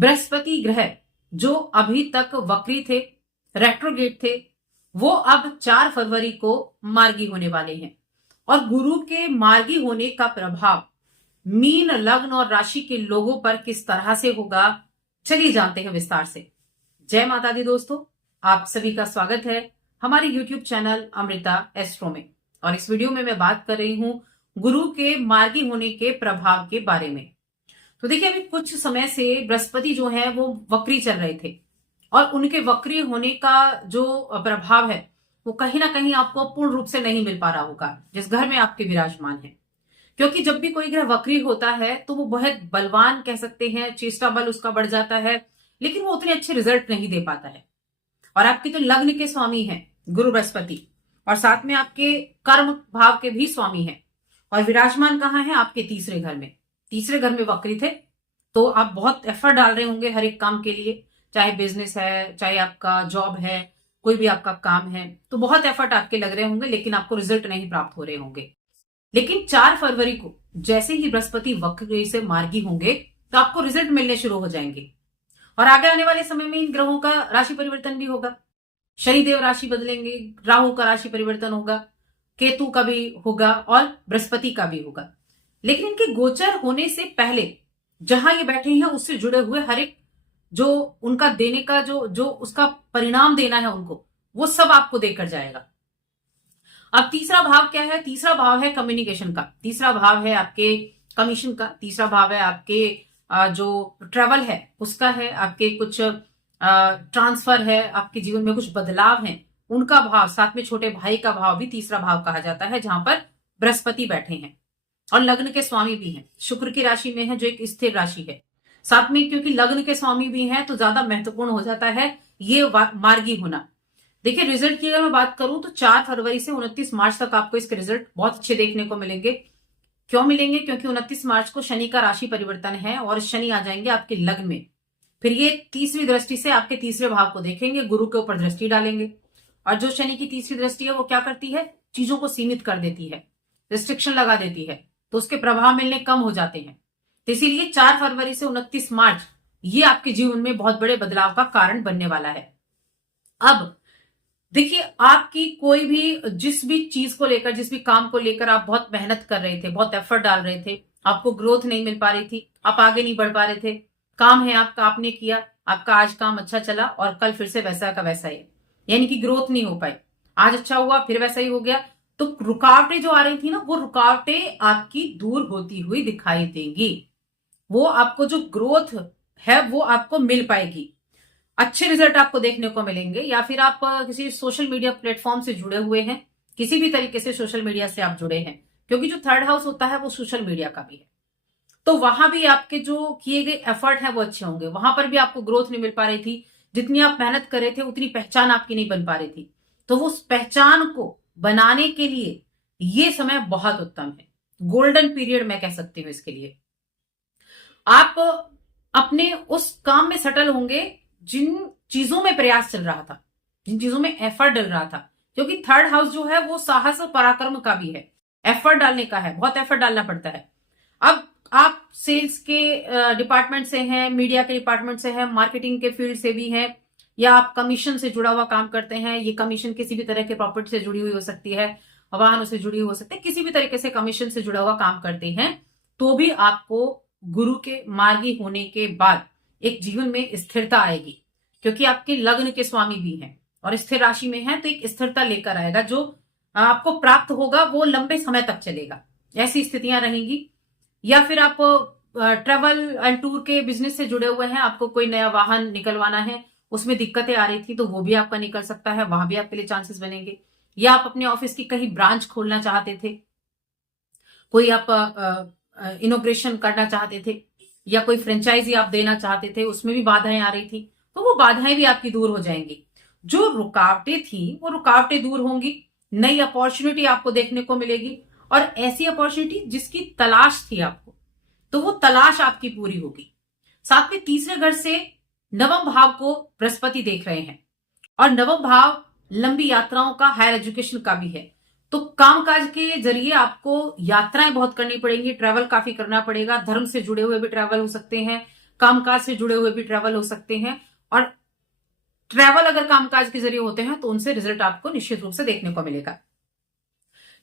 बृहस्पति ग्रह जो अभी तक वक्री थे, रेट्रोगेट थे, वो अब 4 फरवरी को मार्गी होने वाले हैं। और गुरु के मार्गी होने का प्रभाव मीन लग्न और राशि के लोगों पर किस तरह से होगा, चलिए जानते हैं विस्तार से। जय माता दी दोस्तों, आप सभी का स्वागत है हमारे YouTube चैनल अमृता एस्ट्रो में। और इस वीडियो में मैं बात कर रही हूं गुरु के मार्गी होने के प्रभाव के बारे में। तो देखिए, अभी कुछ समय से बृहस्पति जो है वो वक्री चल रहे थे और उनके वक्री होने का जो प्रभाव है वो कहीं ना कहीं आपको पूर्ण रूप से नहीं मिल पा रहा होगा जिस घर में आपके विराजमान है। क्योंकि जब भी कोई ग्रह वक्री होता है तो वो बहुत बलवान कह सकते हैं, चेष्टा बल उसका बढ़ जाता है, लेकिन वो उतने अच्छे रिजल्ट नहीं दे पाता है। और आपके तो लग्न के स्वामी हैं गुरु बृहस्पति, और साथ में आपके कर्म भाव के भी स्वामी हैं, और विराजमान कहाँ है? आपके तीसरे घर में। तीसरे घर में वक्री थे तो आप बहुत एफर्ट डाल रहे होंगे हर एक काम के लिए, चाहे बिजनेस है, चाहे आपका जॉब है, कोई भी आपका काम है, तो बहुत एफर्ट आपके लग रहे होंगे, लेकिन आपको रिजल्ट नहीं प्राप्त हो रहे होंगे। लेकिन 4 फरवरी को जैसे ही बृहस्पति वक्र से मार्गी होंगे तो आपको रिजल्ट मिलने शुरू हो जाएंगे। और आगे आने वाले समय में इन ग्रहों का राशि परिवर्तन भी होगा। शनिदेव राशि बदलेंगे, राहु का राशि परिवर्तन होगा, केतु का भी होगा और बृहस्पति का भी होगा। लेकिन इनके गोचर होने से पहले जहां ये बैठे हैं उससे जुड़े हुए हर एक जो उनका देने का जो उसका परिणाम देना है उनको, वो सब आपको देकर जाएगा। अब तीसरा भाव क्या है? तीसरा भाव है कम्युनिकेशन का, तीसरा भाव है आपके कमीशन का, तीसरा भाव है आपके जो ट्रेवल है उसका है, आपके कुछ ट्रांसफर है, आपके जीवन में कुछ बदलाव हैं उनका भाव, साथ में छोटे भाई का भाव भी तीसरा भाव कहा जाता है, जहां पर बृहस्पति बैठे हैं और लग्न के स्वामी भी हैं। शुक्र की राशि में है जो एक स्थिर राशि है। साथ में क्योंकि लग्न के स्वामी भी हैं तो ज्यादा महत्वपूर्ण हो जाता है ये मार्गी होना। देखिए, रिजल्ट की अगर मैं बात करूं तो 4 फरवरी से 29 मार्च तक आपको इसके रिजल्ट बहुत अच्छे देखने को मिलेंगे। क्यों मिलेंगे? क्योंकि 29 मार्च को शनि का राशि परिवर्तन है और शनि आ जाएंगे आपके लग्न में। फिर ये तीसरी दृष्टि से आपके तीसरे भाव को देखेंगे, गुरु के ऊपर दृष्टि डालेंगे। और जो शनि की तीसरी दृष्टि है वो क्या करती है? चीजों को सीमित कर देती है, रिस्ट्रिक्शन लगा देती है, तो उसके प्रभाव मिलने कम हो जाते हैं। तो इसीलिए 4 फरवरी से 29 मार्च ये आपके जीवन में बहुत बड़े बदलाव का कारण बनने वाला है। अब देखिए, आपकी कोई भी जिस भी चीज को लेकर, जिस भी काम को लेकर आप बहुत मेहनत कर रहे थे, बहुत एफर्ट डाल रहे थे, आपको ग्रोथ नहीं मिल पा रही थी, आप आगे नहीं बढ़ पा रहे थे, काम है आपका, आपने किया, आपका आज काम अच्छा चला और कल फिर से वैसा का वैसा ही, यानी कि ग्रोथ नहीं हो पाई। आज अच्छा हुआ फिर वैसा ही हो गया। तो रुकावटें जो आ रही थी ना, वो रुकावटें आपकी दूर होती हुई दिखाई देंगी। वो आपको जो ग्रोथ है वो आपको मिल पाएगी, अच्छे रिजल्ट आपको देखने को मिलेंगे। या फिर आप किसी सोशल मीडिया प्लेटफॉर्म से जुड़े हुए हैं, किसी भी तरीके से सोशल मीडिया से आप जुड़े हैं, क्योंकि जो थर्ड हाउस होता है वो सोशल मीडिया का भी है, तो वहां भी आपके जो किए गए एफर्ट है वो अच्छे होंगे। वहां पर भी आपको ग्रोथ नहीं मिल पा रही थी, जितनी आप मेहनत कर रहे थे उतनी पहचान आपकी नहीं बन पा रही थी, तो वो उस पहचान को बनाने के लिए ये समय बहुत उत्तम है, गोल्डन पीरियड मैं कह सकती हूँ इसके लिए। आप अपने उस काम में सेटल होंगे जिन चीजों में प्रयास चल रहा था, जिन चीजों में एफर्ट डल रहा था, क्योंकि थर्ड हाउस जो है वो साहस और पराक्रम का भी है, एफर्ट डालने का है, बहुत एफर्ट डालना पड़ता है। अब आप सेल्स के डिपार्टमेंट से हैं, मीडिया के डिपार्टमेंट से हैं, मार्केटिंग के फील्ड से भी हैं, या आप कमीशन से जुड़ा हुआ काम करते हैं। ये कमीशन किसी भी तरह के प्रॉपर्टी से जुड़ी हुई हो सकती है, वाहनों से जुड़ी हो सकती है, किसी भी तरीके से कमीशन से जुड़ा हुआ काम करते हैं, तो भी आपको गुरु के मार्गी होने के बाद एक जीवन में स्थिरता आएगी, क्योंकि आपके लग्न के स्वामी भी हैं और स्थिर राशि में है, तो एक स्थिरता लेकर आएगा। जो आपको प्राप्त होगा वो लंबे समय तक चलेगा, ऐसी स्थितियां रहेंगी। या फिर आप ट्रेवल एंड टूर के बिजनेस से जुड़े हुए हैं, आपको कोई नया वाहन निकलवाना है, उसमें दिक्कतें आ रही थी, तो वो भी आपका निकल सकता है, वहां भी आपके लिए चांसेस बनेंगे। या आप अपने ऑफिस की कहीं ब्रांच खोलना चाहते थे, कोई आप इनोग्रेशन करना चाहते थे, या कोई फ्रेंचाइजी आप देना चाहते थे, उसमें भी बाधाएं आ रही थी, तो वो बाधाएं भी आपकी दूर हो जाएंगी। जो रुकावटें थी वो रुकावटें दूर होंगी, नई अपॉर्चुनिटी आपको देखने को मिलेगी, और ऐसी अपॉर्चुनिटी जिसकी तलाश थी आपको, तो वो तलाश आपकी पूरी होगी। साथ में तीसरे घर से नवम भाव को बृहस्पति देख रहे हैं, और नवम भाव लंबी यात्राओं का, हायर एजुकेशन का भी है, तो कामकाज के जरिए आपको यात्राएं बहुत करनी पड़ेंगी, ट्रैवल काफी करना पड़ेगा। धर्म से जुड़े हुए भी ट्रैवल हो सकते हैं, कामकाज से जुड़े हुए भी ट्रैवल हो सकते हैं, और ट्रैवल अगर कामकाज के जरिए होते हैं तो उनसे रिजल्ट आपको निश्चित रूप से देखने को मिलेगा।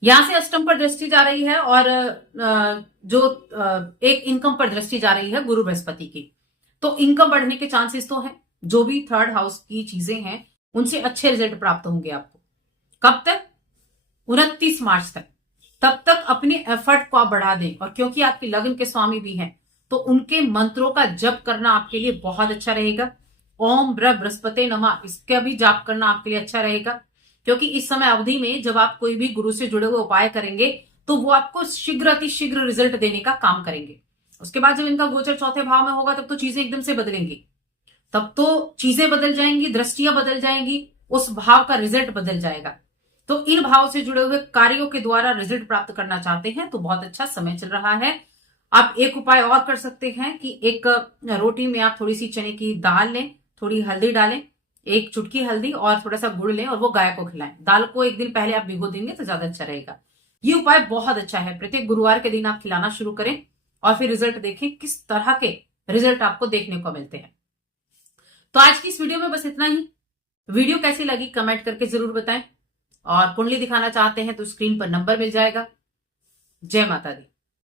यहां से अष्टम पर दृष्टि जा रही है और जो एक इनकम पर दृष्टि जा रही है गुरु बृहस्पति की, तो इनकम बढ़ने के चांसेस तो है। जो भी थर्ड हाउस की चीजें हैं उनसे अच्छे रिजल्ट प्राप्त होंगे आपको। कब तक? 29 मार्च तक। तब तक अपने एफर्ट को आप बढ़ा दें, और क्योंकि आपकी लग्न के स्वामी भी हैं तो उनके मंत्रों का जप करना आपके लिए बहुत अच्छा रहेगा। ओम बृहस्पति नमः, इसका भी जाप करना आपके लिए अच्छा रहेगा, क्योंकि इस समय अवधि में जब आप कोई भी गुरु से जुड़े हुए उपाय करेंगे तो वो आपको शीघ्र अतिशीघ्र रिजल्ट देने का काम करेंगे। उसके बाद जब इनका गोचर चौथे भाव में होगा तब तो चीजें एकदम से बदलेंगी, तब तो चीजें बदल जाएंगी, दृष्टियां बदल जाएंगी, उस भाव का रिजल्ट बदल जाएगा। तो इन भाव से जुड़े हुए कार्यों के द्वारा रिजल्ट प्राप्त करना चाहते हैं तो बहुत अच्छा समय चल रहा है। आप एक उपाय और कर सकते हैं कि एक रोटी में आप थोड़ी सी चने की दाल लें, थोड़ी हल्दी डालें, एक चुटकी हल्दी और थोड़ा सा गुड़ लें और वो गाय को खिलाएं। दाल को एक दिन पहले आप भिगो देंगे तो ज्यादा अच्छा रहेगा। ये उपाय बहुत अच्छा है। प्रत्येक गुरुवार के दिन आप खिलाना शुरू करें और फिर रिजल्ट देखें किस तरह के रिजल्ट आपको देखने को मिलते हैं। तो आज की इस वीडियो में बस इतना ही। वीडियो कैसी लगी कमेंट करके जरूर बताएं, और कुंडली दिखाना चाहते हैं तो स्क्रीन पर नंबर मिल जाएगा। जय माता दी।